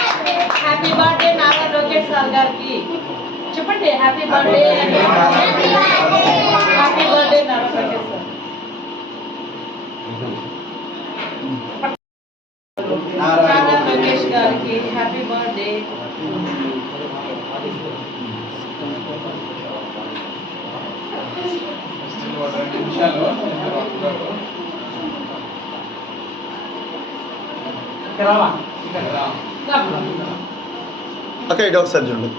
Birthday नारा Lokesh sir गाరికి చెప్పండి happy birthday happy birthday Nara Lokesh sir नारा लोकेश గారికి హ్యాపీ బర్త్డే ఓకే ఇటు ఒకసారి చూడండి.